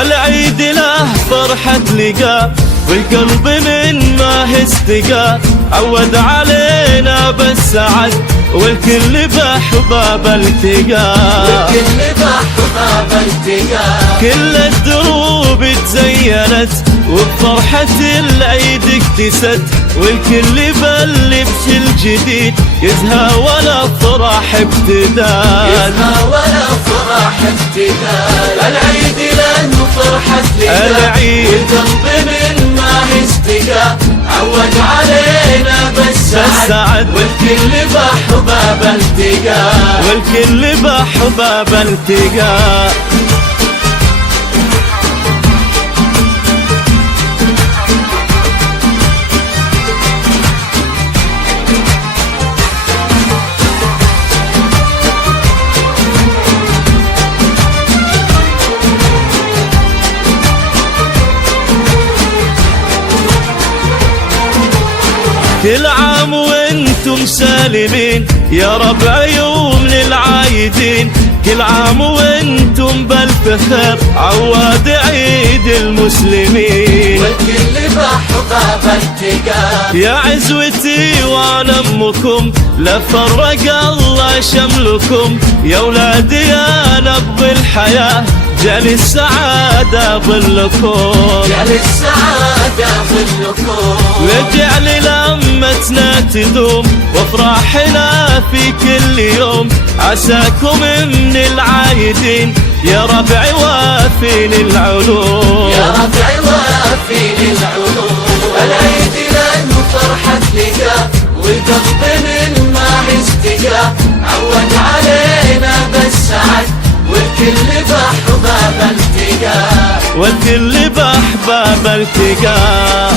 العيد له فرحة لقاء والقلب من ما استقى، عود علينا بالسعد والكل بأحباب التقى، كل الدروب تزينت وبفرحة العيد اكتست، والكل باللبس الجديد يزهى ولا فرح ابتداد، العيد لأنه فرحة لقاء والقلب من ما استقى، عود علينا بالسعد والكل بأحباب التقى، والكل بأحباب التقى. كل عام وانتم سالمين يا ربع يوم للعايدين، كل عام وانتم بالفخر عواد عيد المسلمين، والكل بأحباب التقى. يا عزوتي وانا امكم لا فرق الله شملكم، يا ولادي يا نبض الحياة جعل السعادة ظلكم، واجعل لمتنا تدوم وافراحنا في كل يوم، عساكم من العايدين يا ربع وافين العلوم، العيد لأنه فرحة لقاء والقلب من ما استقى، عود علينا بالسعد والكل بأحباب التقى، والكل بأحباب التقى.